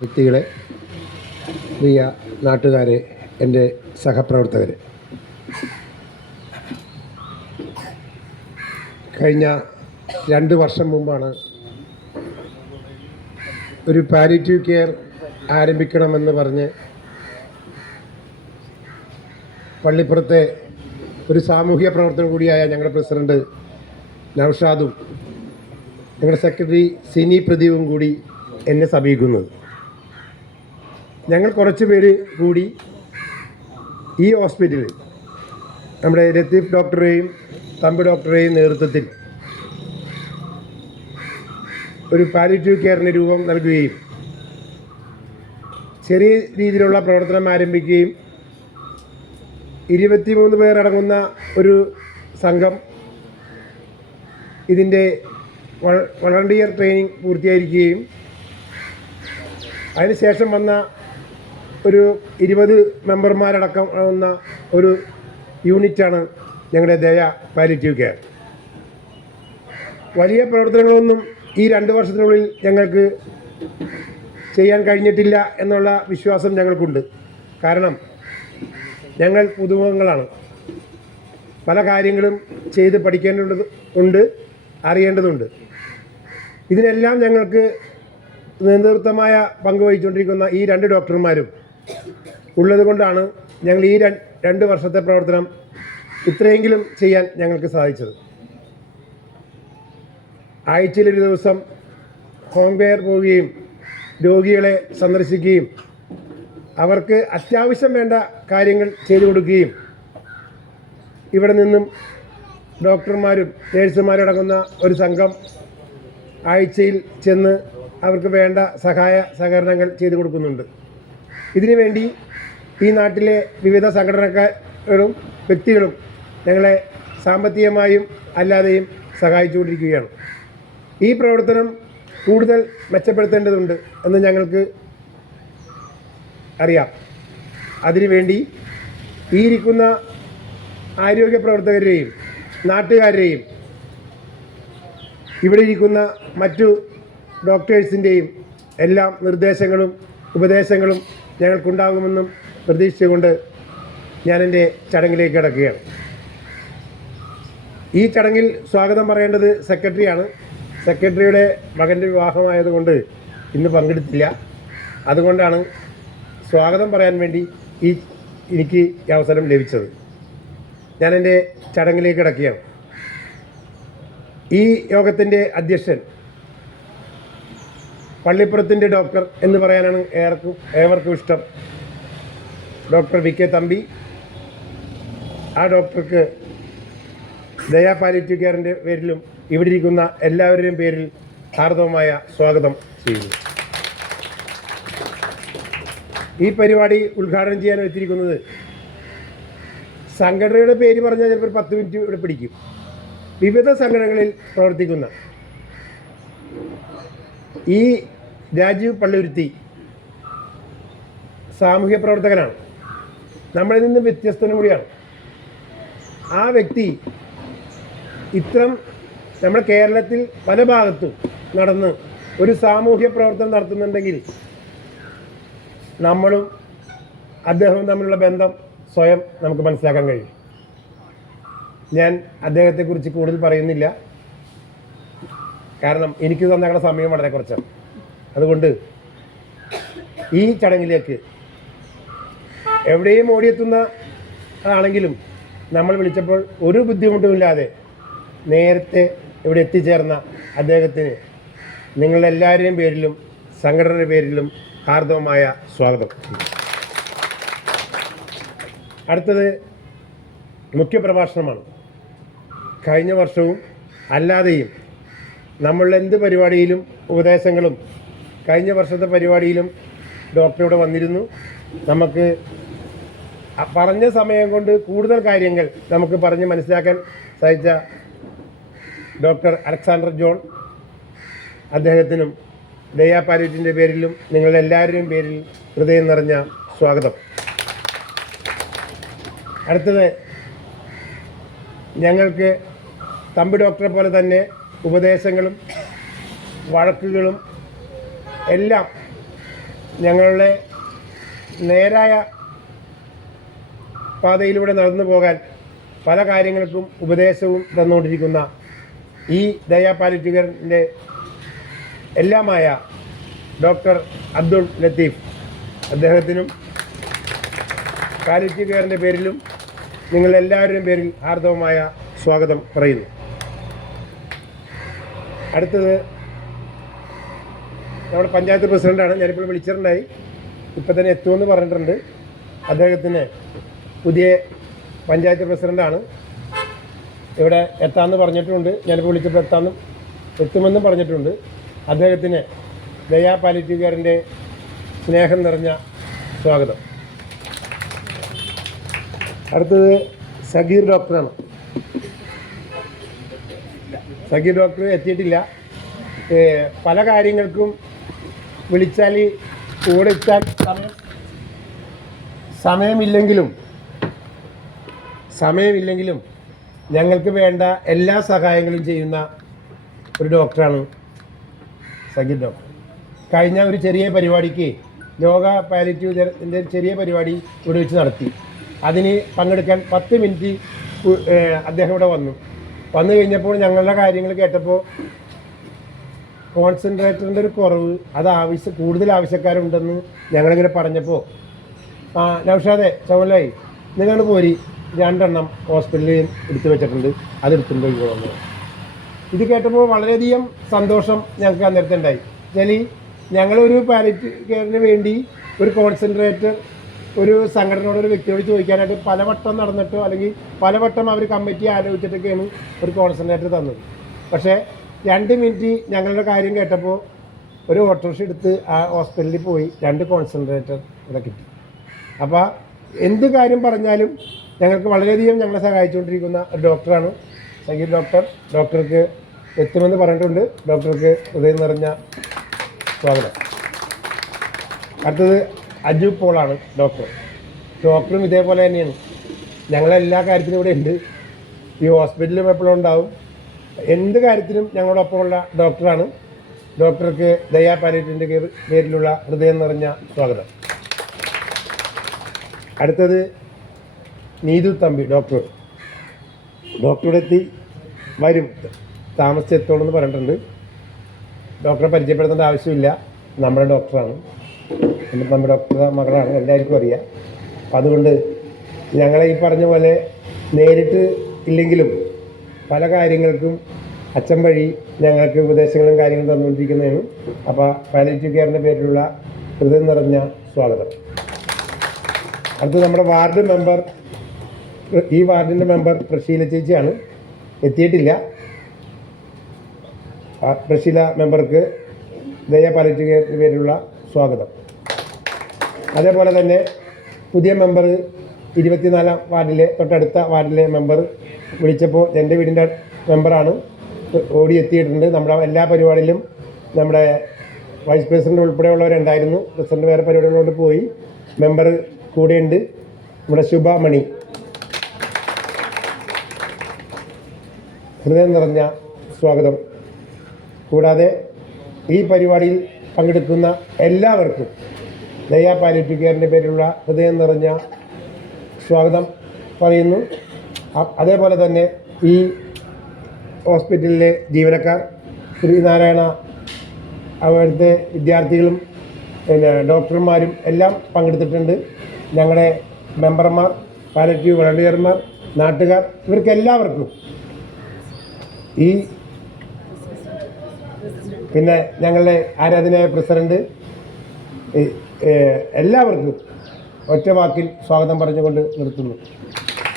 വ്യക്തികളെ, പ്രിയ നാട്ടുകാരെ, എൻ്റെ സഹപ്രവർത്തകർ, കഴിഞ്ഞ 2 വർഷം മുമ്പാണ് ഒരു പാലിയേറ്റീവ് കെയർ ആരംഭിക്കണമെന്ന് പറഞ്ഞ് പള്ളിപ്പുറത്തെ ഒരു സാമൂഹ്യ പ്രവർത്തകൻ കൂടിയായ ഞങ്ങളുടെ പ്രസിഡന്റ് നൗഷാദും ഞങ്ങളുടെ സെക്രട്ടറി സിനി പ്രദീപും കൂടി എന്നെ സമീപിക്കുന്നത്. ഞങ്ങൾ കുറച്ച് പേര് കൂടി ഈ ഹോസ്പിറ്റലിൽ നമ്മുടെ ലത്തീഫ് ഡോക്ടറെയും തമ്പി ഡോക്ടറെയും നേതൃത്വത്തിൽ ഒരു പാലിയേറ്റീവ് കെയറിന് രൂപം നൽകുകയും ചെറിയ രീതിയിലുള്ള പ്രവർത്തനം ആരംഭിക്കുകയും 23 പേരടങ്ങുന്ന ഒരു സംഘം ഇതിൻ്റെ വളണ്ടിയർ ട്രെയിനിങ് പൂർത്തീകരിക്കുകയും അതിനുശേഷം വന്ന ഒരു 20 മെമ്പർമാരടക്കം ആവുന്ന ഒരു യൂണിറ്റാണ് ഞങ്ങളുടെ ദയ പാലിയേറ്റീവ് കെയർ. വലിയ പ്രവർത്തനങ്ങളൊന്നും ഈ 2 വർഷത്തിനുള്ളിൽ ഞങ്ങൾക്ക് ചെയ്യാൻ കഴിഞ്ഞിട്ടില്ല എന്നുള്ള വിശ്വാസം ഞങ്ങൾക്കുണ്ട്. കാരണം ഞങ്ങൾ പുതുമുഖങ്ങളാണ്. പല കാര്യങ്ങളും ചെയ്ത് പഠിക്കേണ്ടതുണ്ട്, അറിയേണ്ടതുണ്ട്. ഇതിനെല്ലാം ഞങ്ങൾക്ക് നേതൃത്വമായ പങ്ക് വഹിച്ചുകൊണ്ടിരിക്കുന്ന ഈ 2 ഡോക്ടർമാരും ഉള്ളത് കൊണ്ടാണ് ഞങ്ങൾ ഈ 2 വർഷത്തെ പ്രവർത്തനം ഇത്രയെങ്കിലും ചെയ്യാൻ ഞങ്ങൾക്ക് സാധിച്ചത്. ആഴ്ചയിലൊരു ദിവസം ഹോം കെയർ പോവുകയും രോഗികളെ സന്ദർശിക്കുകയും അവർക്ക് അത്യാവശ്യം വേണ്ട കാര്യങ്ങൾ ചെയ്തു കൊടുക്കുകയും ഇവിടെ നിന്നും ഡോക്ടർമാരും നേഴ്സുമാരും അടങ്ങുന്ന ഒരു സംഘം ആഴ്ചയിൽ ചെന്ന് അവർക്ക് വേണ്ട സഹായ സഹകരണങ്ങൾ ചെയ്തു കൊടുക്കുന്നുണ്ട്. ഇതിനുവേണ്ടി ഈ നാട്ടിലെ വിവിധ സംഘടനക്കാരും വ്യക്തികളും ഞങ്ങളെ സാമ്പത്തികമായും അല്ലാതെയും സഹായിച്ചുകൊണ്ടിരിക്കുകയാണ്. ഈ പ്രവർത്തനം കൂടുതൽ മെച്ചപ്പെടുത്തേണ്ടതുണ്ട് എന്ന് ഞങ്ങൾക്ക് അറിയാം. അതിനുവേണ്ടി ഈ ഇരിക്കുന്ന ആരോഗ്യ പ്രവർത്തകരെയും നാട്ടുകാരെയും ഇവിടെ ഇരിക്കുന്ന മറ്റു ഡോക്ടേഴ്സിൻ്റെയും എല്ലാ നിർദ്ദേശങ്ങളും ഉപദേശങ്ങളും ഞങ്ങൾക്കുണ്ടാകുമെന്നും പ്രതീക്ഷിച്ചുകൊണ്ട് ഞാൻ എൻ്റെ ചടങ്ങിലേക്ക് കടക്കുകയാണ്. ഈ ചടങ്ങിൽ സ്വാഗതം പറയേണ്ടത് സെക്രട്ടറിയാണ്. സെക്രട്ടറിയുടെ മകൻ്റെ വിവാഹമായതുകൊണ്ട് ഇന്ന് പങ്കെടുത്തില്ല. അതുകൊണ്ടാണ് സ്വാഗതം പറയാൻ വേണ്ടി എനിക്ക് ഈ അവസരം ലഭിച്ചത്. ഞാൻ എൻ്റെ ചടങ്ങിലേക്ക് കിടക്കുകയാണ്. ഈ യോഗത്തിൻ്റെ അധ്യക്ഷൻ പള്ളിപ്പുറത്തിൻ്റെ ഡോക്ടർ എന്ന് പറയാനാണ് ഏവർക്കും ഇഷ്ടം, ഡോക്ടർ വി കെ തമ്പി. ആ ഡോക്ടർക്ക് ദയ പാലിയേറ്റീവ് കെയറിൻ്റെ പേരിലും ഇവിടെ ഇരിക്കുന്ന എല്ലാവരുടെയും പേരിൽ ഹാർദവമായ സ്വാഗതം ചെയ്യുന്നു. ഈ പരിപാടി ഉദ്ഘാടനം ചെയ്യാൻ എത്തിയിരിക്കുന്നത് സംഘടനയുടെ പേര് പറഞ്ഞാൽ ചിലപ്പോൾ 10 മിനിറ്റ് ഇവിടെ പിടിക്കും. വിവിധ സംഘടനകളിൽ പ്രവർത്തിക്കുന്ന ഈ രാജീവ് പള്ളുരുത്തി സാമൂഹ്യ പ്രവർത്തകനാണ്. നമ്മളിൽ നിന്ന് വ്യത്യസ്തനും കൂടിയാണ്. ആ വ്യക്തി ഇത്തരം നമ്മുടെ കേരളത്തിൽ പല ഭാഗത്തും നടന്ന് ഒരു സാമൂഹ്യ പ്രവർത്തനം നടത്തുന്നുണ്ടെങ്കിൽ നമ്മളും അദ്ദേഹവും തമ്മിലുള്ള ബന്ധം സ്വയം നമുക്ക് മനസ്സിലാക്കാൻ കഴിയും. ഞാൻ അദ്ദേഹത്തെക്കുറിച്ച് കൂടുതൽ പറയുന്നില്ല, കാരണം എനിക്ക് തന്നേക്കുന്ന സമയം വളരെ കുറച്ചാണ്. അതുകൊണ്ട് ഈ ചടങ്ങിലേക്ക് എവിടെയും ഓടിയെത്തുന്ന ആണെങ്കിലും നമ്മൾ വിളിച്ചപ്പോൾ ഒരു ബുദ്ധിമുട്ടുമില്ലാതെ നേരത്തെ ഇവിടെ എത്തിച്ചേർന്ന അദ്ദേഹത്തിന് നിങ്ങളെല്ലാവരുടെയും പേരിലും സംഘടനയുടെ പേരിലും ഹാർദവമായ സ്വാഗതം. അടുത്തത് മുഖ്യപ്രഭാഷണമാണ്. കഴിഞ്ഞ വർഷവും അല്ലാതെയും നമ്മൾ എന്ത് പരിപാടിയിലും ഉപദേശങ്ങളും കഴിഞ്ഞ വർഷത്തെ പരിപാടിയിലും ഡോക്ടർ ഇവിടെ വന്നിരുന്നു. നമുക്ക് പറഞ്ഞ സമയം കൊണ്ട് കൂടുതൽ കാര്യങ്ങൾ നമുക്ക് പറഞ്ഞ് മനസ്സിലാക്കാൻ സാധിച്ച ഡോക്ടർ അലക്സാണ്ടർ ജോൺ, അദ്ദേഹത്തിനും ദയ പാലിയേറ്റീവിൻ്റെ പേരിലും നിങ്ങളുടെ എല്ലാവരുടെയും പേരിൽ ഹൃദയം നിറഞ്ഞ സ്വാഗതം. അടുത്തത് ഞങ്ങൾക്ക് തമ്പി ഡോക്ടറെ പോലെ തന്നെ ഉപദേശങ്ങളും വഴക്കുകളും എല്ലാം ഞങ്ങളുടെ നേരായ പാതയിലൂടെ നടന്നു പോകാൻ പല കാര്യങ്ങൾക്കും ഉപദേശവും തന്നുകൊണ്ടിരിക്കുന്ന ഈ ദയാ പാലിയേറ്റീവ് കെയറിൻ്റെ എല്ലാമായ ഡോക്ടർ അബ്ദുൾ ലത്തീഫ്, അദ്ദേഹത്തിനും പാലിയേറ്റീവ് കെയറിൻ്റെ പേരിലും നിങ്ങളെല്ലാവരുടെയും പേരിൽ ഹാർദവമായ സ്വാഗതം പറയുന്നു. അടുത്തത് നമ്മുടെ പഞ്ചായത്ത് പ്രസിഡൻ്റാണ്. ഞാനിപ്പോൾ വിളിച്ചിട്ടുണ്ടായി, ഇപ്പം തന്നെ എത്തുമെന്ന് പറഞ്ഞിട്ടുണ്ട്. അദ്ദേഹത്തിന് പുതിയ പഞ്ചായത്ത് പ്രസിഡൻ്റാണ്, ഇവിടെ എത്താമെന്ന് പറഞ്ഞിട്ടുണ്ട്. ഞാനിപ്പോൾ വിളിച്ചപ്പോൾ എത്തുമെന്നും പറഞ്ഞിട്ടുണ്ട്. അദ്ദേഹത്തിന് ദയാ പാലിയേറ്റീവ് കെയറിൻ്റെ സ്നേഹം നിറഞ്ഞ സ്വാഗതം. അടുത്തത് സഗീർ ഡോക്ടറാണ്. സഗീർ ഡോക്ടർ എത്തിയിട്ടില്ല. പല കാര്യങ്ങൾക്കും വിളിച്ചാൽ കൂടെ എത്താൻ സമയമില്ലെങ്കിലും ഞങ്ങൾക്ക് വേണ്ട എല്ലാ സഹായങ്ങളും ചെയ്യുന്ന ഒരു ഡോക്ടറാണ് സഗീർ ഡോക്ടർ. കഴിഞ്ഞ ഒരു ചെറിയ പരിപാടിക്ക് ലോക പാലിയേറ്റീവ് കെയറിൻ്റെ ചെറിയ പരിപാടി ഇവിടെ വെച്ച് നടത്തി. അതിന് പങ്കെടുക്കാൻ 10 മിനിറ്റ് അദ്ദേഹം ഇവിടെ വന്നു കഴിഞ്ഞപ്പോൾ ഞങ്ങളുടെ കാര്യങ്ങൾ കേട്ടപ്പോൾ കോൺസെൻട്രേറ്ററിൻ്റെ ഒരു കുറവ്, അത് കൂടുതൽ ആവശ്യക്കാരുണ്ടെന്ന് ഞങ്ങളിങ്ങനെ പറഞ്ഞപ്പോൾ നൗഷാദെ ചവലായി നിങ്ങൾ പോരി 2 എണ്ണം ഹോസ്പിറ്റലിൽ എടുത്തു വെച്ചിട്ടുണ്ട്, അത് എടുത്തുകൊണ്ട് പോകുന്നു. ഇത് കേട്ടപ്പോൾ വളരെയധികം സന്തോഷം ഞങ്ങൾക്ക് അന്നേരത്തെ ഉണ്ടായി. വെച്ചാൽ ഞങ്ങളൊരു പാലിയേറ്റീവ് കെയറിന് വേണ്ടി ഒരു കോൺസെൻട്രേറ്റർ ഒരു സംഘടനയോട് ഒരു വ്യക്തിയോട് ചോദിക്കാനായിട്ട് പലവട്ടം നടന്നിട്ടോ അല്ലെങ്കിൽ പലവട്ടം അവർ കമ്മിറ്റി ആലോചിച്ചിട്ടൊക്കെയാണ് ഒരു കോൺസെൻട്രേറ്റർ തന്നത്. പക്ഷേ 2 മിനിറ്റ് ഞങ്ങളുടെ കാര്യം കേട്ടപ്പോൾ ഒരു ഓട്ടോറിക്ഷ എടുത്ത് ആ ഹോസ്പിറ്റലിൽ പോയി 2 കോൺസെൻട്രേറ്റർ ഇവിടെ കിട്ടി. അപ്പോൾ എന്ത് കാര്യം പറഞ്ഞാലും ഞങ്ങൾക്ക് വളരെയധികം ഞങ്ങളെ സഹായിച്ചുകൊണ്ടിരിക്കുന്ന ഒരു ഡോക്ടറാണ് സഗീർ ഡോക്ടർ. ഡോക്ടർക്ക് എത്തുമെന്ന് പറഞ്ഞിട്ടുണ്ട്. ഡോക്ടർക്ക് ഹൃദയം നിറഞ്ഞ സ്വാഗതം. അടുത്തത് അജു പോളാണ് ഡോക്ടർ. ഡോക്ടറും ഇതേപോലെ തന്നെയാണ്, ഞങ്ങളെല്ലാ കാര്യത്തിനും ഇവിടെ ഉണ്ട്. ഈ ഹോസ്പിറ്റലിലും എപ്പോഴും ഉണ്ടാവും. എന്ത് കാര്യത്തിനും ഞങ്ങളോടൊപ്പമുള്ള ഡോക്ടറാണ്. ഡോക്ടർക്ക് ദയാ പാലിയേറ്റീവിൻ്റെ പേരിലുള്ള ഹൃദയം നിറഞ്ഞ സ്വാഗതം. അടുത്തത് നീതു തമ്പി ഡോക്ടർ. ഡോക്ടറുടെ എത്തി വരും, താമസിച്ചെത്തോളെന്ന് പറഞ്ഞിട്ടുണ്ട്. ഡോക്ടറെ പരിചയപ്പെടുത്തേണ്ട ആവശ്യമില്ല, നമ്മുടെ ഡോക്ടറാണ്. എൻ്റെ നമ്മുടെ ഡോക്ടറുടെ മകളാണ്, എല്ലാവർക്കും അറിയാം. അപ്പം അതുകൊണ്ട് ഞങ്ങളെ ഈ പറഞ്ഞ പോലെ നേരിട്ട് ഇല്ലെങ്കിലും പല കാര്യങ്ങൾക്കും അച്ഛൻ വഴി ഞങ്ങൾക്ക് ഉപദേശങ്ങളും കാര്യങ്ങളും തന്നുകൊണ്ടിരിക്കുന്നതാണ്. അപ്പോൾ പാലിയേറ്റീവ് കെയറിൻ്റെ പേരിലുള്ള ഹൃദയം നിറഞ്ഞ സ്വാഗതം. അടുത്ത് നമ്മുടെ വാർഡ് മെമ്പർ, ഈ വാർഡിൻ്റെ മെമ്പർ പ്രശീല ചേച്ചിയാണ്, എത്തിയിട്ടില്ല. പ്രശീല മെമ്പർക്ക് ദയാ പാലിയേറ്റീവ് കെയറിൻ്റെ പേരിലുള്ള സ്വാഗതം. അതേപോലെ തന്നെ പുതിയ മെമ്പർ 24-ാം വാർഡിലെ തൊട്ടടുത്ത വാർഡിലെ മെമ്പർ വിളിച്ചപ്പോൾ എൻ്റെ വീടിൻ്റെ മെമ്പറാണ്, ഓടി എത്തിയിട്ടുണ്ട്. നമ്മുടെ എല്ലാ പരിപാടിയിലും നമ്മുടെ വൈസ് പ്രസിഡൻ്റ് ഉൾപ്പെടെയുള്ളവരുണ്ടായിരുന്നു. പ്രസിഡന്റ് വേറെ പരിപാടികളോട് പോയി, മെമ്പർ കൂടെയുണ്ട്. നമ്മുടെ ശുഭമണി, ഹൃദയം നിറഞ്ഞ സ്വാഗതം. കൂടാതെ ഈ പരിപാടിയിൽ പങ്കെടുക്കുന്ന എല്ലാവർക്കും ദയാ പാലിയേറ്റീവ് കെയറിൻ്റെ പേരിലുള്ള ഹൃദയം നിറഞ്ഞ സ്വാഗതം പറയുന്നു. അതേപോലെ തന്നെ ഈ ഹോസ്പിറ്റലിലെ ജീവനക്കാർ, ശ്രീനാരായണ അവിടുത്തെ വിദ്യാർത്ഥികളും പിന്നെ ഡോക്ടർമാരും എല്ലാം പങ്കെടുത്തിട്ടുണ്ട്. ഞങ്ങളുടെ മെമ്പർമാർ, പാലിയേറ്റീവ് വളണ്ടിയർമാർ, നാട്ടുകാർ, ഇവർക്കെല്ലാവർക്കും ഈ പിന്നെ ഞങ്ങളുടെ ആരാധനായ പ്രസിഡന്റ് എല്ലാവർക്കും ഒറ്റ വാക്കിൽ സ്വാഗതം പറഞ്ഞുകൊണ്ട് നിർത്തുന്നു.